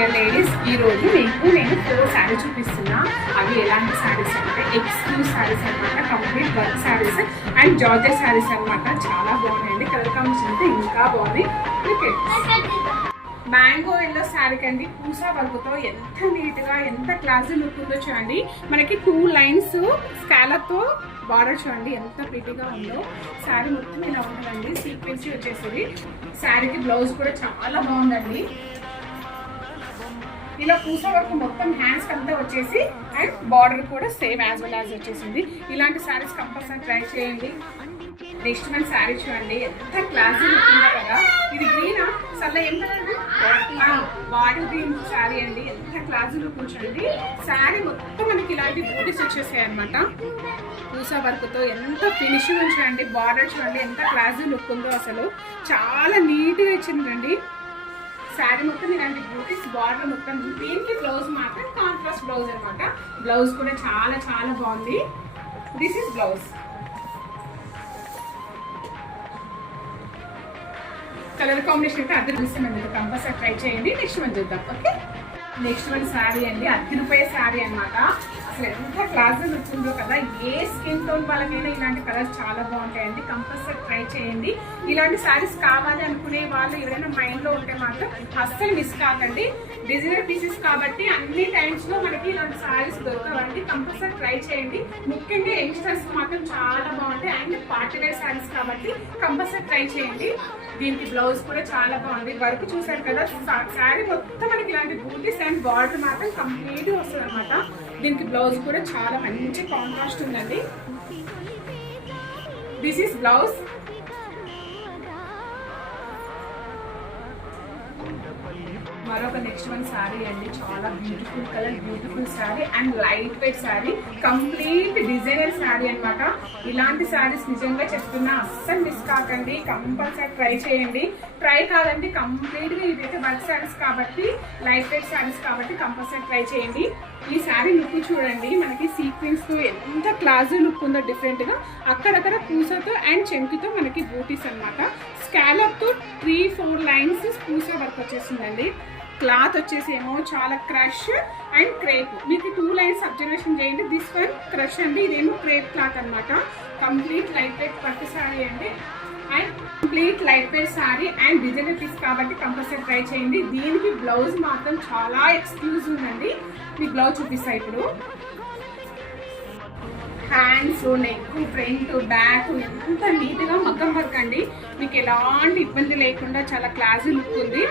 Dear ladies, ఈ రోజు మీకు నేను 4 శారీస్ చూపిస్తున్నా. అవి ఎలాంటి శారీస్ అంటే ఎక్స్క్లూజివ్ శారీస్ అనమాట, complete work saris and georgette saris అనమాట. చాలా బాగున్నాయండి, కలర్ కాంబినేషన్ అయితే ఇంకా బాగుంది. మ్యాంగో ఎల్లో శారీ కండి, పూసా వర్క్తో ఎంత నీట్గా ఎంత క్లాసీ లుక్ ఉందో చూడండి. మనకి 2 లైన్స్ స్కాలర్తో బార్డర్ చూడండి ఎంత ప్రిటీగా ఉందో. శారీ మొత్తం ఇలా ఉంటుందండి, సీక్వెన్సీ వచ్చేసింది. శారీకి బ్లౌజ్ కూడా చాలా బాగుందండి. ఇలా పూసా వర్క్ మొత్తం హ్యాండ్స్ అంతా వచ్చేసి అండ్ బార్డర్ కూడా సేమ్ యాజ్ వెల్ యాజ్ వచ్చేసింది. ఇలాంటి శారీస్ కంపల్సరీ ట్రై చేయండి. నెక్స్ట్ మన శారీ చూడండి ఎంత క్లాసీ లుక్ ఉందో కదా. ఇది గ్రీనా సల్ల ఏం కదండి, బాడీ గ్రీన్ శారీ అండి. ఎంత క్లాసీ లుక్ చూడండి. శారీ మొత్తం మనకి ఇలాంటి బూటీస్ వచ్చేసాయి అనమాట. పూసా వర్క్తో ఎంత ఫినిషింగ్ చూడండి. బార్డర్ చూడండి ఎంత క్లాసీ లుక్ ఉందో, అసలు చాలా నీట్గా ఇచ్చిందండి. శారీ మొత్తం ఇలాంటి బూటీస్, బార్డర్ మొత్తం. దీనికి బ్లౌజ్ మాత్రం కాంట్రాస్ట్ బ్లౌజ్ అనమాట. బ్లౌజ్ కూడా చాలా చాలా బాగుంది. This is blouse. Colour combination అయితే అద్దరిస్తుంది, కంపల్సరీ ట్రై చేయండి. నెక్స్ట్ వన్ చూద్దాం. ఓకే, నెక్స్ట్ వన్ శారీ అండి, ₹10 శారీ అనమాట. అసలు ఎంత క్లాస్ వచ్చిందో కదా. ఏ స్కిన్ టోన్ వాళ్ళకైనా ఇలాంటి కలర్స్ చాలా బాగుంటాయండి, కంపల్సరీ ట్రై చేయండి. ఇలాంటి శారీస్ కావాలి అనుకునే వాళ్ళు ఎవరైనా మైండ్లో ఉంటే మాత్రం అస్సలు మిస్ కాకండి. డిజైనర్ పీసెస్ కాబట్టి అన్ని టైమ్స్లో మనకి ఇలాంటి శారీస్ దొరకవండి, కంపల్సరీ ట్రై చేయండి. ముఖ్యంగా యంగ్స్టర్స్ మాత్రం చాలా బాగుంటాయి అండ్ పార్టీ వేర్ శారీస్ కాబట్టి కంపల్సరీ ట్రై చేయండి. దీనికి బ్లౌజ్ కూడా చాలా బాగుంది. వర్క్ చూసారు కదా, శారీ మొత్తం మనకి ఇలాంటి బూటీస్ అండ్ బార్డర్ మాత్రం కంప్లీట్గా వస్తుంది అనమాట. దీనికి బ్లౌజ్ కూడా చాలా మంచి కాంట్రాస్ట్ ఉందండి. This is blouse. మరొక నెక్స్ట్ వన్ శారీ అండి, చాలా beautiful colour, beautiful sari and light weight sari, complete designer sari అనమాట. ఇలాంటి శారీస్ నిజంగా చెప్తున్నా అస్సలు మిస్ కాకండి, కంపల్సరీ ట్రై చేయండి. ట్రై కాదండి, కంప్లీట్గా ఇదైతే వర్క్ శారీస్ కాబట్టి, లైట్ వెయిట్ శారీస్ కాబట్టి కంపల్సరీ ట్రై చేయండి. ఈ శారీ లుక్ చూడండి, మనకి సీక్వెన్స్తో ఎంత క్లాజీ లుక్ ఉందో డిఫరెంట్గా. అక్కడక్కడ పూసతో అండ్ చెంకితో మనకి బూటీస్ అనమాట. స్కాలప్తో 3-4 లైన్స్ పూసా వర్క్ వచ్చేసిందండి. క్లాత్ వచ్చేసి ఏమో చాలా క్రష్ అండ్ క్రేప్. మీకు 2 లైన్స్ అబ్జర్వేషన్ చేయండి. దిస్ వన్ క్రష్ అండి, ఇదేమో క్రేప్ క్లాత్ అనమాట. కంప్లీట్ లైట్ వెయిట్ పట్టు శారీ అండి and complete light weight sari and designer piece కాబట్టి కంపల్సరీ ట్రై చేయండి. దీనికి బ్లౌజ్ మాత్రం చాలా ఎక్స్క్లూజివ్ ఉందండి. మీకు బ్లౌజ్ చూపిస్తా ఇప్పుడు. హ్యాండ్స్, నెక్, ఫ్రంట్, బ్యాక్ ఎంత నీట్గా మగ్గం వర్క్ అండి. మీకు ఎలాంటి ఇబ్బంది లేకుండా చాలా క్లాసీ లుక్ ఉంది.